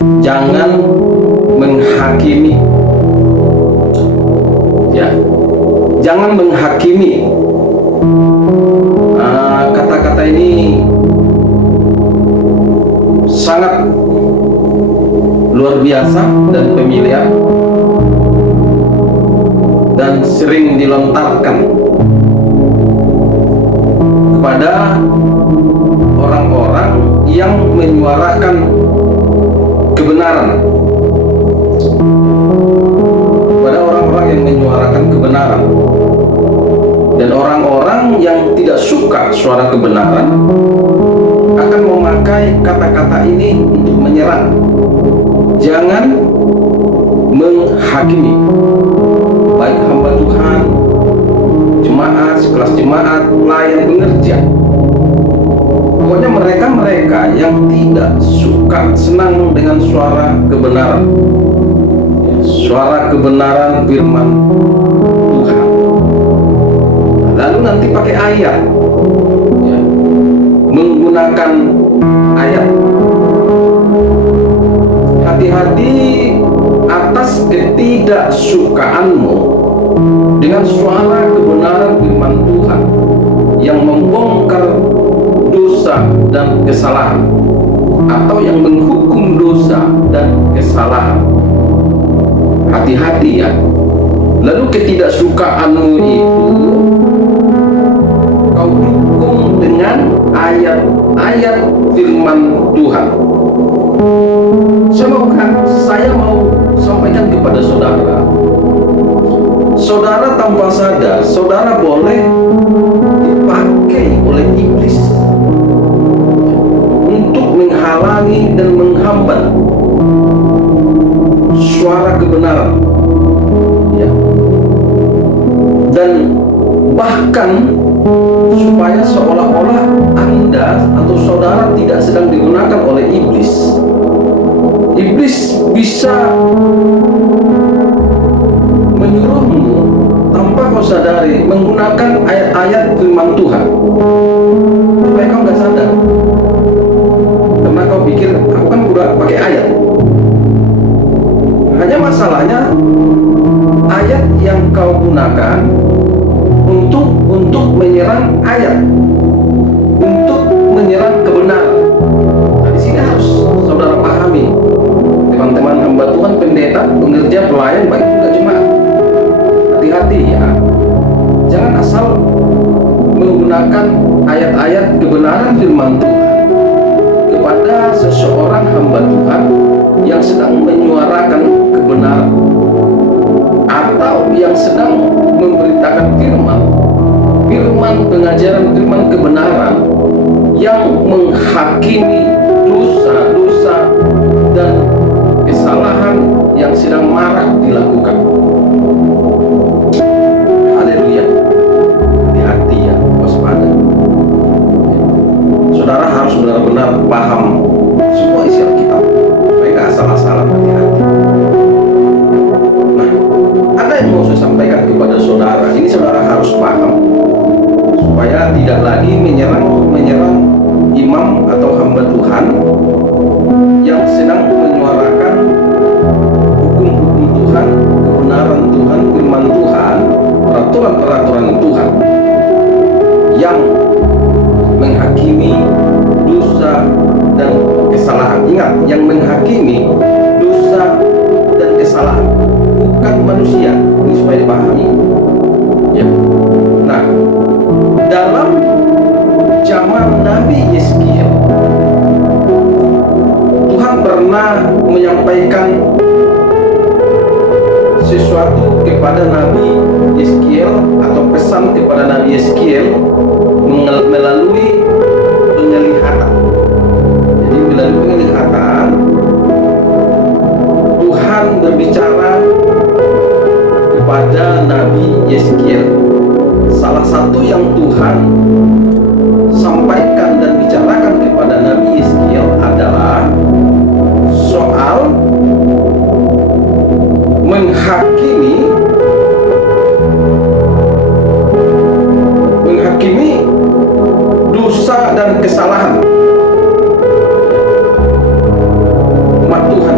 Jangan menghakimi, ya, jangan menghakimi. Kata-kata ini sangat luar biasa dan familiar dan sering dilontarkan kepada orang-orang yang menyuarakan kebenaran, kepada orang-orang yang menyuarakan kebenaran. Dan orang-orang yang tidak suka suara kebenaran akan memakai kata-kata ini untuk menyerang. Jangan menghakimi, baik hamba Tuhan, jemaat, sekelas jemaat, pelayan, pengerja. Pokoknya mereka yang tidak suka, senang dengan suara kebenaran, suara kebenaran firman Tuhan. Lalu nanti pakai ayat, ya, menggunakan ayat. Hati-hati atas ketidaksukaanmu dengan suara kebenaran firman Tuhan yang membongkar dosa dan kesalahan, atau yang menghukum dosa dan kesalahan. Hati-hati, ya. Lalu ketidaksukaanmu itu kau dukung dengan ayat-ayat firman Tuhan. Saya mau sampaikan kepada saudara, saudara tanpa sadar, saudara boleh dipakai oleh iblis untuk menghalangi dan menghambat suara kebenaran, ya. Dan bahkan supaya seolah-olah Anda atau saudara tidak sedang digunakan oleh iblis. Iblis bisa menyuruhmu tanpa kau sadari menggunakan ayat-ayat firman Tuhan supaya kau nggak sadar, karena kau pikir aku kan udah pakai ayat. Hanya masalahnya ayat yang kau gunakan untuk menyerang ayat, untuk menyerang kebenaran. Nah, di sini harus saudara pahami, teman-teman hamba Tuhan, pendeta, pengerja, pelayan, baik juga jemaat. Hati-hati, ya. Jangan asal menggunakan ayat-ayat kebenaran firman Tuhan kepada seseorang hamba Tuhan yang sedang menyuarakan kebenaran, atau yang sedang memberitakan firman pengajaran, firman kebenaran yang menghakimi dosa-dosa dan kesalahan yang sedang marak dilakukan. Haleluya. Hati-hati, ya, waspada. Saudara harus benar-benar paham semua isi Alkitab supaya nggak asal-asalan. Hati-hati. Nah, ada yang mau saya sampaikan kepada saudara. Ini saudara harus paham supaya tidak lagi menyerang imam atau hamba Tuhan yang sedang menyuarakan hukum-hukum Tuhan, kebenaran Tuhan, firman Tuhan, peraturan-peraturan Tuhan, yang menghakimi dosa dan kesalahan. Ingat, yang menghakimi dosa dan kesalahan bukan manusia. Ini supaya dipahami, ya. Nah, dalam zaman Nabi Yeskiel, Tuhan pernah menyampaikan sesuatu kepada Nabi Yeskiel, atau pesan kepada Nabi Yeskiel melalui penglihatan. Jadi melalui penglihatan Tuhan berbicara kepada Nabi Yeskiel. Salah satu yang Tuhan sampaikan dan bicarakan kepada Nabi Yeskiel adalah soal menghakimi dosa dan kesalahan umat Tuhan.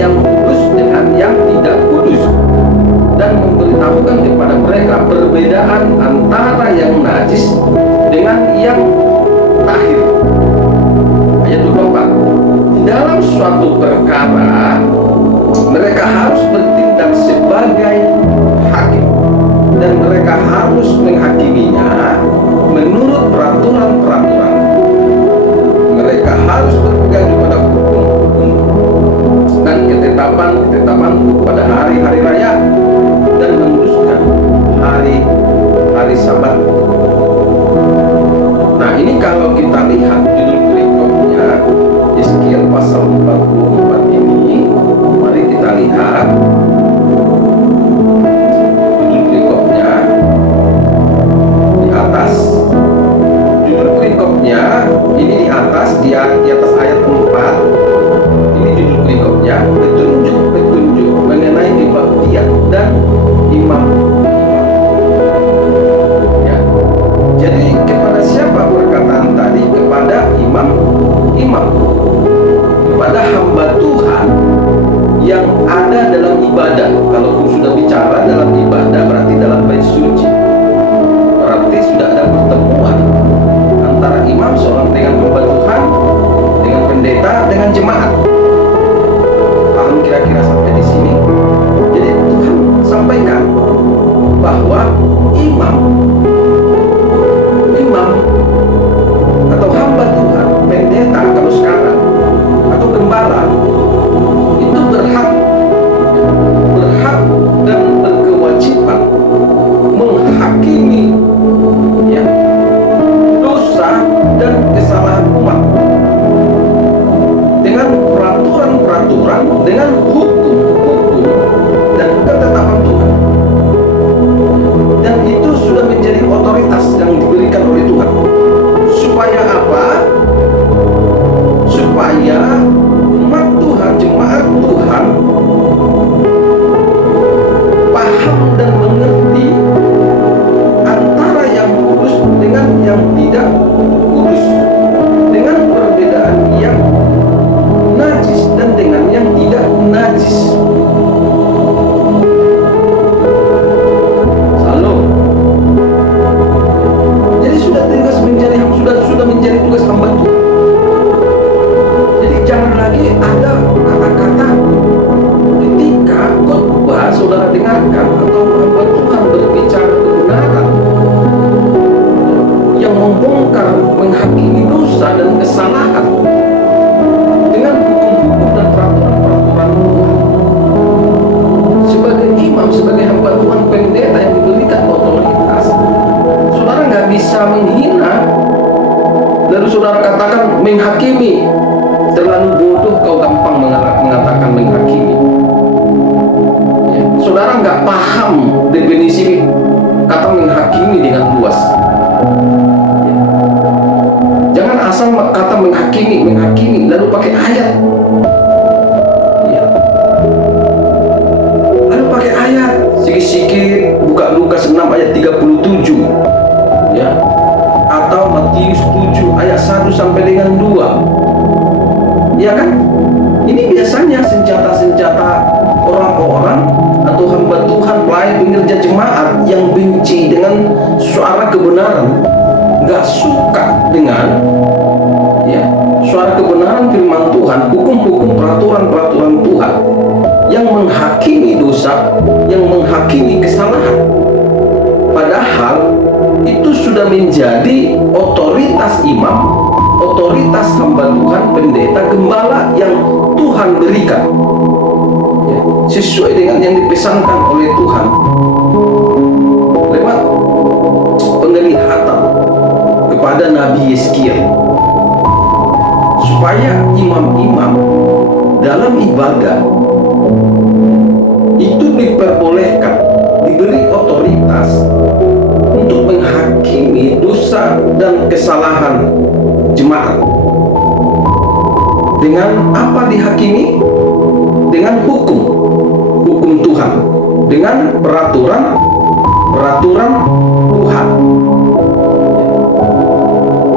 yang kudus dengan yang tidak kudus, dan memberitahukan kepada mereka perbedaan antara yang najis dengan yang tahir. Ayat 24. Di dalam suatu perkara mereka harus bertindak sebagai hakim, dan mereka harus menghakiminya menurut peraturan-peraturan. Mereka harus berpegang kepada hukum-hukum dan ketetapan-ketetapan pada hari-hari raya, dan menguruskan hari-hari Sabat. Nah, ini kalau kita lihat judul berikutnya, Yeskiel pasal 44 ini, mari kita lihat judul berikutnya di atas. Judul berikutnya ini di atas, di atas ayat 4. Ini judul berikutnya, petunjuk mengenai kebaktian dan imam. Ya. Jadi kepada siapa perkataan tadi? Kepada imam, kepada hamba Tuhan yang ada dalam ibadah. Kalau sudah bicara dalam ibadah, berarti dalam bait suci, berarti sudah ada pertemuan antara imam seorang dengan hamba Tuhan, dengan pendeta, dengan jemaat. Paham kira-kira sampai di sini? Jadi Tuhan sampaikan bahwa imam atau hamba Tuhan, pendeta kalau sekarang, atau gembala, itu berhak dan berkewajiban menghakimi, ya, dosa dan kesalahan umat dengan peraturan-peraturan, dengan hukum-hukum dan ketetapan Tuhan. Dan itu sudah menjadi otoritas yang diberikan oleh Tuhan. Supaya apa? Supaya umat Tuhan, jemaat Tuhan, paham dan mengerti antara yang kudus dengan yang tidak kudus, dengan perbedaan yang najis dan dengan yang tidak najis. Jadi sudah menjadi tugas hamba Tuhan. Jadi jangan lagi ada kata-kata ketika khotbah saudara dengarkan atau hamba Tuhan berbicara kebenaran yang membongkar, menghakimi dosa dan kesalahan dengan hukum-hukum dan peraturan-peraturan Tuhan. Sebagai imam, sebagai hamba Tuhan, pendeta yang diberikan otoritas, saudara nggak bisa menghina lalu saudara katakan menghakimi. Terlalu bodoh kau gampang mengatakan menghakimi. Ya. Saudara nggak paham definisi kata menghakimi dengan luas. Ya. Jangan asal kata menghakimi lalu pakai ayat. Ya. Lalu pakai ayat sikit-sikit, buka Lukas 6 ayat 37. Ya. Atau Matius 7 ayat 1 sampai dengan 2. Ya kan? Ini biasanya senjata-senjata orang-orang atau hamba Tuhan, pelayan pengerja jemaat yang benci dengan suara kebenaran, nggak suka dengan, ya, suara kebenaran firman Tuhan, hukum-hukum, peraturan-peraturan Tuhan yang menghakimi dosa, yang menghakimi kesalahan. Padahal itu sudah menjadi otoritas imam, otoritas hamba Tuhan, pendeta, gembala yang Tuhan berikan, ya, sesuai dengan yang dipesankan oleh Tuhan lewat penglihatan kepada Nabi Yeskiel, supaya imam-imam dalam ibadah itu diperbolehkan, diberi otoritas untuk menghakimi dosa dan kesalahan jemaat. Dengan apa dihakimi? Dengan hukum Tuhan, dengan peraturan Tuhan.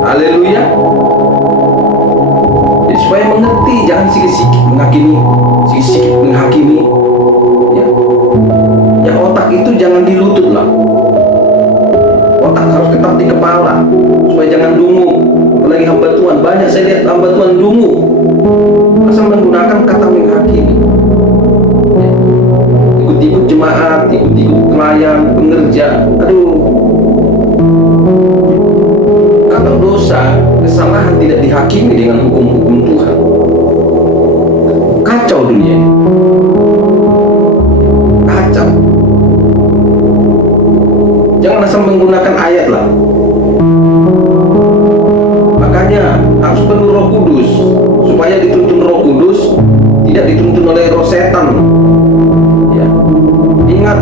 Haleluya. Jadi supaya mengerti, jangan sikit-sikit menghakimi sedikit menghakimi. Ya. Ya, otak itu jangan di lutut lah. Otak harus tetap di kepala supaya jangan dungu. Apalagi hamba Tuhan, banyak saya lihat hamba Tuhan dungu asal menggunakan kata menghakimi. Ya. Ikut-ikut jemaat, ikut-ikut pelayan, pengerja. Aduh, kalau dosa, kesalahan tidak dihakimi dengan hukum-hukum Tuhan, kacau dunia ini. Kacau. Jangan asal menggunakan ayat lah. Makanya harus penuh Roh Kudus, supaya dituntun Roh Kudus, tidak dituntun oleh roh setan. Ya. Ingat,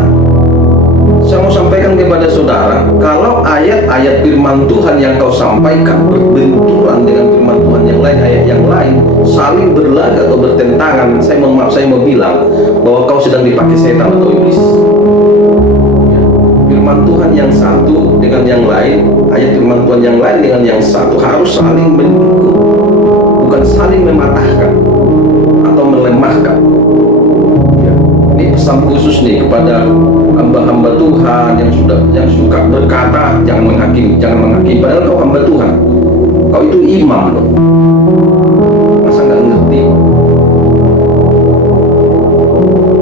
saya mau sampaikan kepada saudara, kalau ayat-ayat firman Tuhan yang kau sampaikan berbenturan dengan firman Tuhan yang lain, ayat yang lain, saling berlaga atau bertentangan, saya mau bilang bahwa kau sedang dipakai setan atau iblis. Firman Tuhan yang satu dengan yang lain, ayat firman Tuhan yang lain dengan yang satu harus saling mendukung, bukan saling mematahkan atau melemahkan. Ya. Ini pesan khusus nih kepada hamba-hamba Tuhan yang suka berkata jangan menghakimi. Padahal kau hamba Tuhan, kau itu imam loh. Masa nggak ngerti?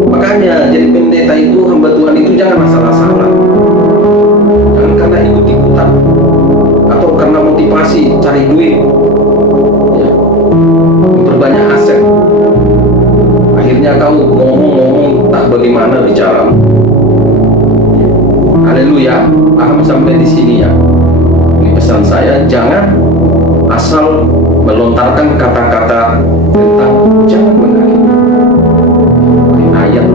Makanya jadi pendeta itu, hamba Tuhan itu jangan asal-asalan. Jangan karena ikut-ikutan atau karena motivasi cari duit, ya, memperbanyak aset. Akhirnya kamu ngomong tak bagaimana bicara. Haleluya, paham sampai di sini ya? Ini pesan saya, jangan asal melontarkan kata-kata tentang jangan menghakimi. Ayat